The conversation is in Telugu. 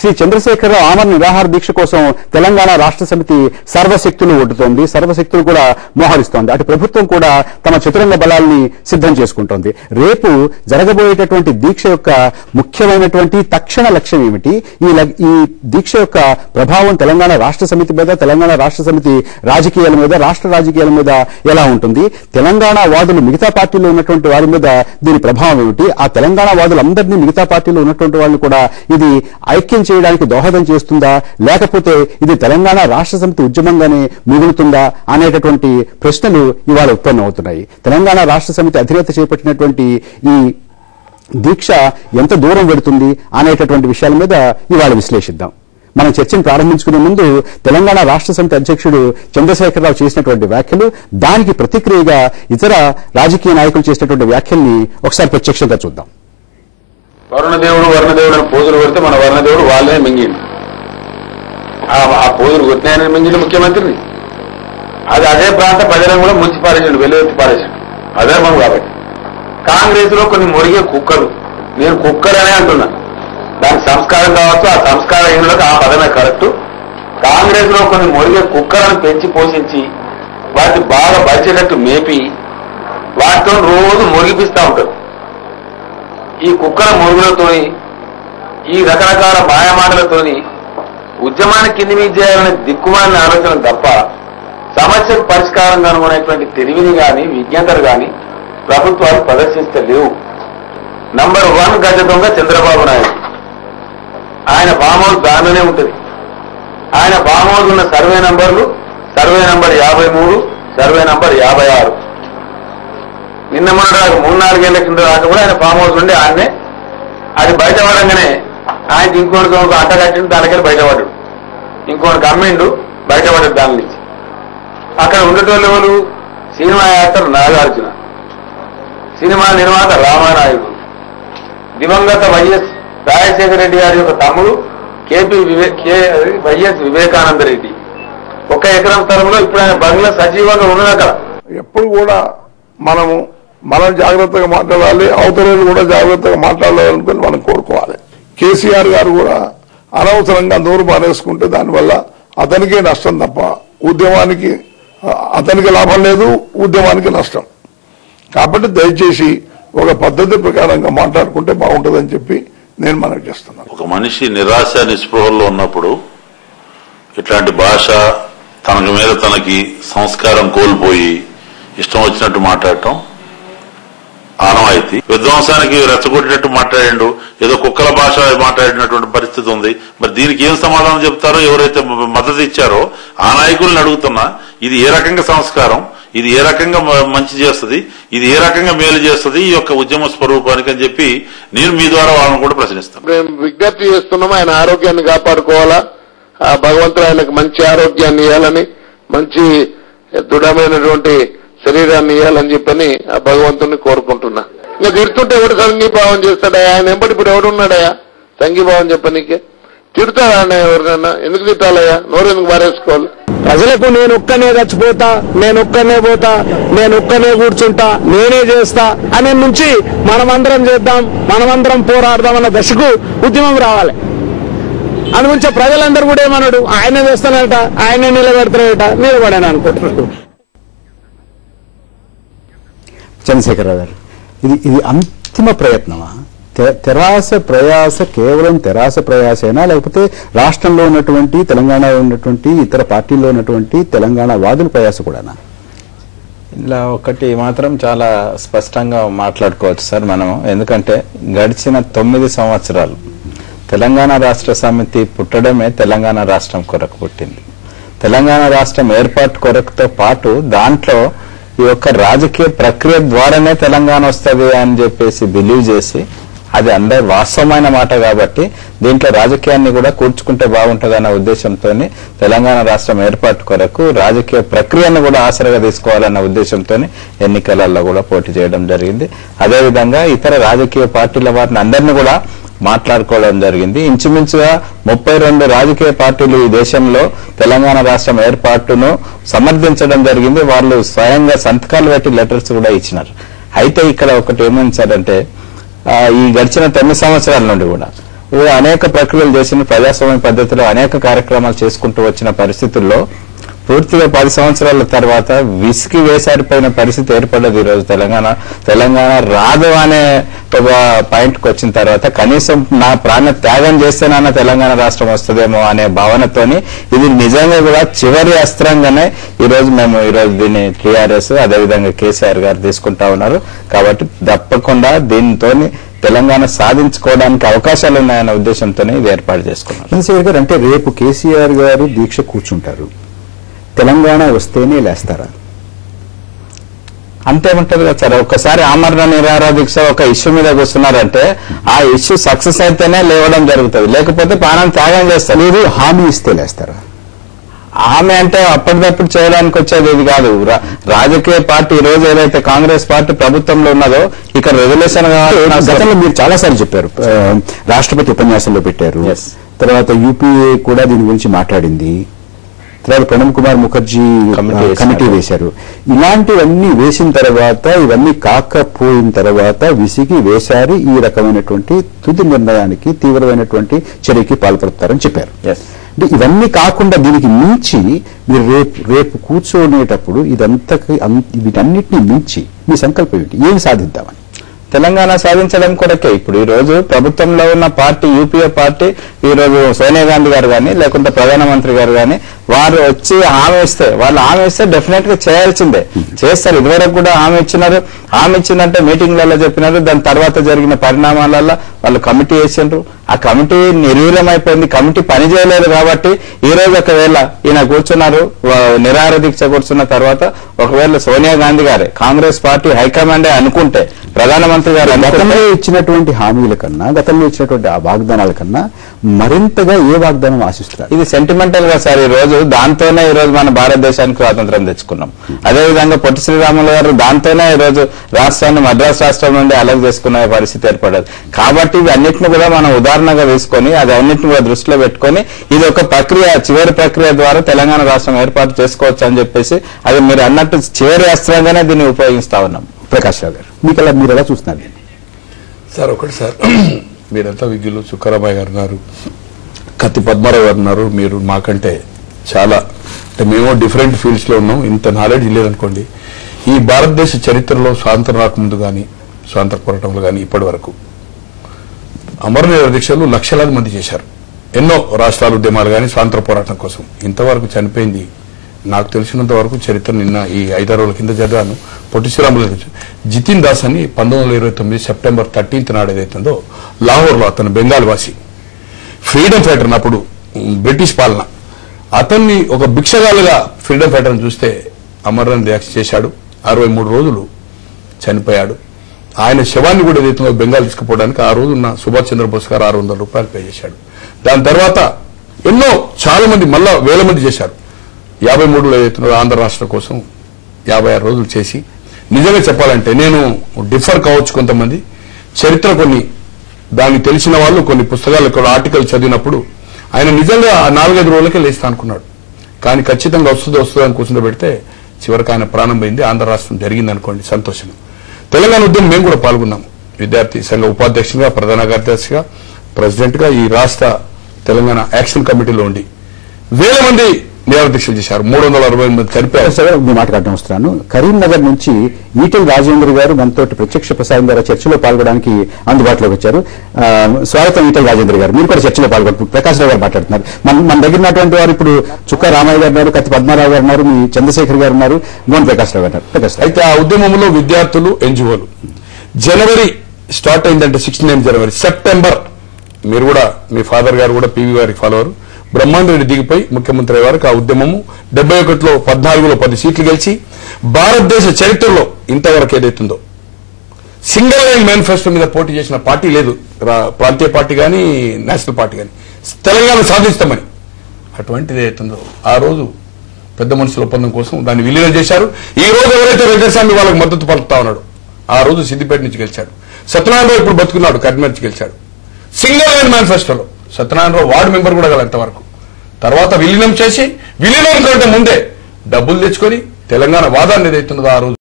శ్రీ చంద్రశేఖరరావు ఆమరణ నిరాహార దీక్ష కోసం తెలంగాణ రాష్ట్ర సమితి సర్వశక్తులు ఒడ్డుతోంది, సర్వశక్తులు కూడా మోహరిస్తోంది. అటు ప్రభుత్వం కూడా తమ చతురంగ బలాల్ని సిద్ధం చేసుకుంటోంది. రేపు జరగబోయేటటువంటి దీక్ష యొక్క ముఖ్యమైనటువంటి తక్షణ లక్ష్యం ఏమిటి, ఈ దీక్ష యొక్క ప్రభావం తెలంగాణ రాష్ట్ర సమితి మీద, తెలంగాణ రాష్ట్ర సమితి రాజకీయాల మీద, రాష్ట్ర రాజకీయాల మీద ఎలా ఉంటుంది, తెలంగాణ వాదులు మిగతా పార్టీలో ఉన్నటువంటి వారి మీద దీని ప్రభావం ఏమిటి, ఆ తెలంగాణ వాదులందరినీ మిగతా పార్టీలో ఉన్నటువంటి వాళ్ళని కూడా ఇది ఐక్యం చేయడానికి దోహదం చేస్తుందా, లేకపోతే ఇది తెలంగాణ రాష్ట్ర సమితి ఉద్యమంగానే మిగులుతుందా అనేటటువంటి ప్రశ్నలు ఇవాళ ఉత్పన్నమవుతున్నాయి. తెలంగాణ రాష్ట్ర సమితి అధినేత చేపట్టినటువంటి ఈ దీక్ష ఎంత దూరం వెడుతుంది అనేటటువంటి విషయాల మీద ఇవాళ విశ్లేషిద్దాం. మనం చర్చను ప్రారంభించుకునే ముందు తెలంగాణ రాష్ట్ర సమితి అధ్యక్షుడు చంద్రశేఖరరావు చేసినటువంటి వ్యాఖ్యలు, దానికి ప్రతిక్రియగా ఇతర రాజకీయ నాయకులు చేసినటువంటి వ్యాఖ్యల్ని ఒకసారి ప్రత్యక్షంగా చూద్దాం. వరుణదేవుడు అని పోజులు కొడితే మన వరుణదేవుడు వాళ్ళనే మింగిండు. ఆ పోజులు కొట్టినాయని మింగిండు ముఖ్యమంత్రిని. అదే ప్రాంత ప్రజలను కూడా ముంచి పారేసాడు, వెలువెత్తి పారేసాడు. అధర్మం కాబట్టి కాంగ్రెస్ లో కొన్ని మురిగే కుక్కలు, నేను కుక్కలనే అంటున్నా, దానికి సంస్కారం కావచ్చు, ఆ సంస్కారహీనులకు ఆ పదమే కరెక్ట్. కాంగ్రెస్ లో కొన్ని మురిగే కుక్కలను పెంచి పోషించి వాటిని బాగా బలిచేటట్టు మేపి వాటితో రోజు మురిగిపిస్తా ఉంటారు. ఈ కుక్కల మురుగులతోని, ఈ రకరకాల మాయమాటలతోని ఉద్యమాన్ని కింది మీద చేయాలనే దిక్కుమాలిన ఆలోచన తప్ప సమస్యకు పరిష్కారం కనుగొనేటువంటి తెలివిని గాని విజ్ఞతలు గాని ప్రభుత్వాలు ప్రదర్శిస్తలేవు. నంబర్ 1 గజ దొంగ చంద్రబాబు నాయుడు. ఆయన ఫామ్ హౌస్ దానిలోనే ఉంటుంది. ఆయన ఫామ్ హౌస్ ఉన్న సర్వే నంబర్లు సర్వే నంబర్ 53, సర్వే నంబర్ 56. నిన్న మన 3-4 ఏళ్ల కింద దాకా కూడా ఆయన ఫామ్ హౌస్ ఉండి ఆయనే అది బయటపడంగానే ఆయనకి ఇంకోటి అంట కట్టిండు, దానికెళ్ళి బయటపడ్డాడు. ఇంకోటి అమ్మిండు, బయటపడ్డాడు దాని నుంచి. అక్కడ ఉండేటోళ్ళు ఎవరు? సినిమా యాక్టర్ నాగార్జున, సినిమా నిర్మాత రామానాయుడు, దివంగత వైఎస్ రాజశేఖర రెడ్డి గారి యొక్క తమ్ముడు వైఎస్ వివేకానంద రెడ్డి. 1 ఎకరం స్థలంలో ఇప్పుడు ఆయన బంగ్లా సజీవంగా ఉన్నది. అక్కడ ఎప్పుడు కూడా మనం జాగ్రత్తగా మాట్లాడాలి, అవతల కూడా జాగ్రత్తగా మాట్లాడాలనుకుని మనం కోరుకోవాలి. కేసీఆర్ గారు కూడా అనవసరంగా నోరు బారేసుకుంటే దానివల్ల అతనికే నష్టం తప్ప ఉద్యమానికి అతనికి లాభం లేదు, ఉద్యమానికి నష్టం. కాబట్టి దయచేసి ఒక పద్ధతి ప్రకారంగా మాట్లాడుకుంటే బాగుంటుందని చెప్పి నేను మనవి చేస్తున్నాను. ఒక మనిషి నిరాశ నిస్పృహల్లో ఉన్నప్పుడు ఇట్లాంటి భాష, తనకి మీద తనకి సంస్కారం కోల్పోయి ఇష్టం వచ్చినట్టు మాట్లాడటం ఆనవాయితీ. విధ్వంసానికి రెచ్చగొట్టినట్టు మాట్లాడిండు, ఏదో కుక్కల భాష మాట్లాడినటువంటి పరిస్థితి ఉంది. మరి దీనికి ఏం సమాధానం చెప్తారో ఎవరైతే మద్దతు ఇచ్చారో ఆ నాయకుల్ని అడుగుతున్నా, ఇది ఏ రకంగా సంస్కారం, ఇది ఏ రకంగా మంచి చేస్తుంది, ఇది ఏ రకంగా మేలు చేస్తుంది ఈ యొక్క ఉద్యమ స్వరూపానికి అని చెప్పి నేను మీ ద్వారా వాళ్ళని కూడా ప్రశ్నిస్తాను. మేము విజ్ఞప్తి చేస్తున్నాం, ఆయన ఆరోగ్యాన్ని కాపాడుకోవాలా, ఆ భగవంతుడు ఆయనకు మంచి ఆరోగ్యాన్ని ఇవ్వాలని, మంచి దృఢమైనటువంటి శరీరాన్ని ఇవ్వాలని చెప్పని ఆ భగవంతుని కోరుకుంటున్నా. ఇంకా తిడుతుంటే ఎవడు సంఘీభావం చేస్తాడయా? ఆయన ఎంబడి ఇప్పుడు ఎవడున్నాడయా సంఘీభావం చెప్పనీకే? తిడతాడా అన్న ఎవరినన్నా? ఎందుకు తిట్టాలయ్యా? నోరు ఎందుకు మారేసుకోవాలి? ప్రజలకు నేను ఒక్కనే చచ్చిపోతా, నేను ఒక్కనే పోతా, నేను ఒక్కనే కూర్చుంటా, నేనే చేస్తా అనే నుంచి మనమందరం చేద్దాం, మనమందరం పోరాడదాం అన్న దశకు ఉద్యమం రావాలి. అందుగురించి ప్రజలందరూ కూడా ఏమన్నాడు, ఆయనే చేస్తానట, ఆయనే నిలబెడతాడట, నిలబడాను అనుకుంటున్నాడు. చంద్రశేఖరరావు గారు, ఇది అంతిమ ప్రయత్నమా? తెరాస ప్రయాస కేవలం తెరాస ప్రయాసేనా, లేకపోతే రాష్ట్రంలో ఉన్నటువంటి, తెలంగాణలో ఉన్నటువంటి ఇతర పార్టీల్లో ఉన్నటువంటి తెలంగాణ వాదుల ప్రయాస కూడానా? ఇలా ఒకటి మాత్రం చాలా స్పష్టంగా మాట్లాడుకోవచ్చు సార్ మనం. ఎందుకంటే గడిచిన 9 సంవత్సరాలు తెలంగాణ రాష్ట్ర సమితి పుట్టడమే తెలంగాణ రాష్ట్రం కొరకు పుట్టింది. తెలంగాణ రాష్ట్రం ఏర్పాటు కొరకుతో పాటు దాంట్లో ఈ యొక్క రాజకీయ ప్రక్రియ ద్వారానే తెలంగాణ వస్తుంది అని చెప్పేసి బిలీవ్ చేసి, అది అందరి వాస్తవమైన మాట కాబట్టి దీంట్లో రాజకీయాన్ని కూడా కూర్చుకుంటే బాగుంటుందన్న ఉద్దేశంతో తెలంగాణ రాష్ట్రం ఏర్పాటు కొరకు రాజకీయ ప్రక్రియను కూడా ఆసరగా తీసుకోవాలన్న ఉద్దేశంతో ఎన్నికలలో కూడా పోటీ చేయడం జరిగింది. అదేవిధంగా ఇతర రాజకీయ పార్టీల వారిని అందరినీ కూడా మాట్లాడుకోవడం జరిగింది. ఇంచుమించుగా 32 రాజకీయ పార్టీలు ఈ దేశంలో తెలంగాణ రాష్ట్రం ఏర్పాటును సమర్థించడం జరిగింది. వాళ్ళు స్వయంగా సంతకాలు పెట్టి లెటర్స్ కూడా ఇచ్చినారు. అయితే ఇక్కడ ఒకటి ఏమనిచ్చారంటే, ఈ గడిచిన 9 సంవత్సరాల నుండి కూడా అనేక ప్రక్రియలు చేసిన ప్రజాస్వామ్య పద్ధతిలో అనేక కార్యక్రమాలు చేసుకుంటూ వచ్చిన పరిస్థితుల్లో పూర్తిగా 10 సంవత్సరాల తర్వాత విసికి వేసారిపోయిన పరిస్థితి ఏర్పడ్డది. ఈరోజు తెలంగాణ రాదు అనే ఒక పాయింట్కి వచ్చిన తర్వాత కనీసం నా ప్రాణ త్యాగం చేస్తేనన్నా తెలంగాణ రాష్ట్రం వస్తుందేమో అనే భావనతోని ఇది నిజంగా కూడా చివరి అస్త్రంగానే ఈరోజు దీన్ని టీఆర్ఎస్ అదేవిధంగా కేసీఆర్ గారు తీసుకుంటా ఉన్నారు. కాబట్టి తప్పకుండా దీంతో తెలంగాణ సాధించుకోవడానికి అవకాశాలు ఉన్నాయన్న ఉద్దేశంతోనే ఇది ఏర్పాటు చేసుకున్నారు. చంద్రశేఖర్ గారు, అంటే రేపు కేసీఆర్ గారు దీక్ష కూర్చుంటారు, తెలంగాణ వస్తేనే లేస్తారా? అంతేముంటది కదా సార్. ఒక్కసారి ఆమరణ నిరాహార దీక్ష ఒక ఇష్యూ మీద కూర్చున్నారంటే ఆ ఇష్యూ సక్సెస్ అయితేనే లేవడం జరుగుతుంది, లేకపోతే ప్రాణం త్యాగం చేస్తారు. మీరు హామీ ఇస్తే లేస్తారా? ఆమె అంటే అప్పటికప్పుడు చేయడానికి వచ్చేది ఇది కాదు. రాజకీయ పార్టీ ఈ రోజు ఏదైతే కాంగ్రెస్ పార్టీ ప్రభుత్వంలో ఉన్నదో ఇక్కడ రెగ్యులేషన్ గతంలో మీరు చాలా సార్లు చెప్పారు, రాష్ట్రపతి ఉపన్యాసంలో పెట్టారు, తర్వాత యూపీఏ కూడా దీని గురించి మాట్లాడింది, తర్వాత ప్రణబ్ కుమార్ ముఖర్జీ కమిటీ వేశారు. ఇలాంటివన్నీ వేసిన తర్వాత, ఇవన్నీ కాకపోయిన తర్వాత విసిగి వేశారు, ఈ రకమైనటువంటి తుది నిర్ణయానికి తీవ్రమైనటువంటి చర్యకి పాల్పడతారని చెప్పారు. అంటే ఇవన్నీ కాకుండా దీనికి మించి మీరు రేపు కూర్చోనేటప్పుడు వీటన్నిటిని మించి మీ సంకల్పం ఏంటి? ఏమి సాధిద్దామని? తెలంగాణ సాధించడం కొరకే ఇప్పుడు ఈ రోజు ప్రభుత్వంలో ఉన్న పార్టీ యూపీఏ పార్టీ ఈ రోజు సోనియా గాంధీ గారు కానీ లేకుంటే ప్రధానమంత్రి గారు కానీ వారు వచ్చి హామీ ఇస్తే డెఫినెట్ గా చేయాల్సిందే, చేస్తారు. ఇదివరకు కూడా హామీ ఇచ్చినారు. హామీ ఇచ్చిందంటే మీటింగ్లలో చెప్పినారు. దాని తర్వాత జరిగిన పరిణామాలలో వాళ్ళు కమిటీ వేసిండ్రు. ఆ కమిటీ నిర్వీర్యం అయిపోయింది. కమిటీ పని చేయలేదు. కాబట్టి ఈ రోజు ఒకవేళ ఈయన కూర్చున్నారు, నిరాహార దీక్ష కూర్చున్న తర్వాత ఒకవేళ సోనియా గాంధీ గారే కాంగ్రెస్ పార్టీ హైకమాండే అనుకుంటే ప్రధానమంత్రి గారు గతంలో ఇచ్చినటువంటి హామీల కన్నా, గతంలో ఇచ్చినటువంటి ఆ వాగ్దానాల కన్నా మరింతగా ఏ వాగ్దానం ఆశిస్తున్నారు? ఇది సెంటిమెంటల్ గా సార్. ఈ రోజు దాంతోనే ఈ రోజు మన భారతదేశానికి స్వాతంత్రం తెచ్చుకున్నాం. అదేవిధంగా పొట్టి శ్రీరాములు గారు దాంతోనే ఈ రోజు రాష్ట్రాన్ని మద్రాసు రాష్ట్రం నుండి అలగ్ చేసుకునే పరిస్థితి ఏర్పడదు. కాబట్టి ఇవి అన్నింటిని కూడా మనం ఉదాహరణగా తీసుకొని అది అన్నింటిని కూడా దృష్టిలో పెట్టుకొని ఇది ఒక ప్రక్రియ, చివరి ప్రక్రియ ద్వారా తెలంగాణ రాష్ట్రం ఏర్పాటు చేసుకోవచ్చు అని చెప్పేసి అది మీరు అన్నట్టు చివరి అస్త్రంగానే దీన్ని ఉపయోగిస్తా ఉన్నాం. ప్రకాష్ రావు గారు, మీరు ఎలా చూస్తున్నారు సార్? ఒకటి సార్, మీరంతా విద్యులు సుక్కరాబాయ్ గారు ఉన్నారు, కత్తి పద్మారావు గారు ఉన్నారు. మీరు మాకంటే చాలా అంటే మేము డిఫరెంట్ ఫీల్డ్స్ లో ఉన్నాం, ఇంత నాలెడ్జ్ లేదనుకోండి. ఈ భారతదేశ చరిత్రలో స్వాతంత్రం రాకముందు కానీ స్వాతంత్ర పోరాటంలో కానీ ఇప్పటి వరకు అమరనిరాహార దీక్షలు లక్షలాది మంది చేశారు. ఎన్నో రాష్ట్రాల ఉద్యమాలు కానీ స్వాతంత్ర పోరాటం కోసం. ఇంతవరకు చనిపోయింది నాకు తెలిసినంత వరకు చరిత్ర నిన్న ఈ 5-6 రోజుల కింద చదివాను. పొట్టి శ్రీరాములు జితిన్ దాస్ అని 1929 సెప్టెంబర్ 13 నాడు ఏదైతుందో లాహోర్లో అతను బెంగాల్ వాసి ఫ్రీడమ్ ఫైటర్, అప్పుడు బ్రిటిష్ పాలన, అతన్ని ఒక భిక్షగాలుగా ఫ్రీడమ్ ఫైటర్ని చూస్తే అమరనాథ్ దీక్ష చేశాడు. 63 రోజులు చనిపోయాడు. ఆయన శవాన్ని కూడా ఏదైతుందో బెంగాల్ తీసుకుపోవడానికి ఆ రోజున్న సుభాష్ చంద్రబోస్ గారు 600 రూపాయలు పే చేశాడు. దాని తర్వాత ఎన్నో చాలా మంది మళ్ళా వేల మంది చేశారు. 53లో ఏదైతుందో ఆంధ్ర రాష్ట్రం కోసం 56 రోజులు చేసి, నిజంగా చెప్పాలంటే నేను డిఫర్ కావచ్చు కొంతమంది చరిత్ర కొన్ని దానికి తెలిసిన వాళ్ళు కొన్ని పుస్తకాలు ఆర్టికల్ చదివినప్పుడు ఆయన నిజంగా 4-5 రోజులకే లేస్తా అనుకున్నాడు. కానీ ఖచ్చితంగా వస్తుందని కూర్చుండబెడితే చివరికి ఆయన ప్రాణం పోయింది. ఆంధ్ర రాష్ట్రం జరిగింది అనుకోండి, సంతోషం. తెలంగాణ ఉద్యమం మేము కూడా పాల్గొన్నాము. విద్యార్థి సంఘ ఉపాధ్యక్షుడిగా, ప్రధాన కార్యదర్శిగా, ప్రెసిడెంట్ గా ఈ రాష్ట్ర తెలంగాణ యాక్షన్ కమిటీలో ఉండి వేల మంది నిరాహార దీక్షలు చేశారు. 360 మంది చనిపోయారు. మీ మాట్లాడడం వస్తున్నాను. కరీంనగర్ నుంచి ఈటెల రాజేంద్ర గారు మనతో ప్రత్యక్ష ప్రసారం ద్వారా చర్చలో పాల్గొనడానికి అందుబాటులోకి వచ్చారు. స్వాగతం ఈటెల రాజేంద్ర గారు, మీరు కూడా చర్చలో పాల్గొంటారు. ప్రకాష్ రావు గారు మాట్లాడుతున్నారు. మన దగ్గర ఉన్నటువంటి వారు ఇప్పుడు చుక్క రామయ్య గారు ఉన్నారు, కత్తి పద్మారావు గారు ఉన్నారు, మీ చంద్రశేఖర్ గారు ఉన్నారు, మోహన్ ప్రకాష్ రావు గారు. ప్రకాష్ అయితే ఆ ఉద్యమంలో విద్యార్థులు, ఎన్జిఓలు జనవరి స్టార్ట్ అయిందంటే 16 జనవరి, సెప్టెంబర్ మీరు కూడా మీ ఫాదర్ గారు కూడా పివి గారికి ఫాలోవర్ బ్రహ్మాండ రెడ్డి దిగిపోయి ముఖ్యమంత్రి వరకు ఆ ఉద్యమము 71లో 14లో 10 సీట్లు గెలిచి భారతదేశ చరిత్రలో ఇంతవరకు ఏదైతుందో సింగిల్ లైన్ మేనిఫెస్టో మీద పోటీ చేసిన పార్టీ లేదు. ప్రాంతీయ పార్టీ కానీ నేషనల్ పార్టీ కానీ తెలంగాణ సాధిస్తామని అటువంటిది ఏదైతుందో ఆ రోజు పెద్ద మనుషుల ఒప్పందం కోసం దాన్ని విలీనం చేశారు. ఈ రోజు ఎవరైతే వెంకటస్వామి వాళ్ళకి మద్దతు పలుకుతా ఉన్నాడు, ఆ రోజు సిద్దిపేట నుంచి గెలిచాడు. సత్యనారాయణరావు ఇప్పుడు బతుకున్నాడు, కరీంనగర్ నుంచి గెలిచాడు. సింగిల్ లైన్ మేనిఫెస్టోలో సత్యనారాయణరావు వార్డు మెంబర్ కూడా గల ఎంతవరకు. తర్వాత విలీనం చేసి విలీనం కంటే ముందే డబ్బులు తెచ్చుకొని తెలంగాణ వాదాన్ని ఏదైతున్నదో ఆ రోజు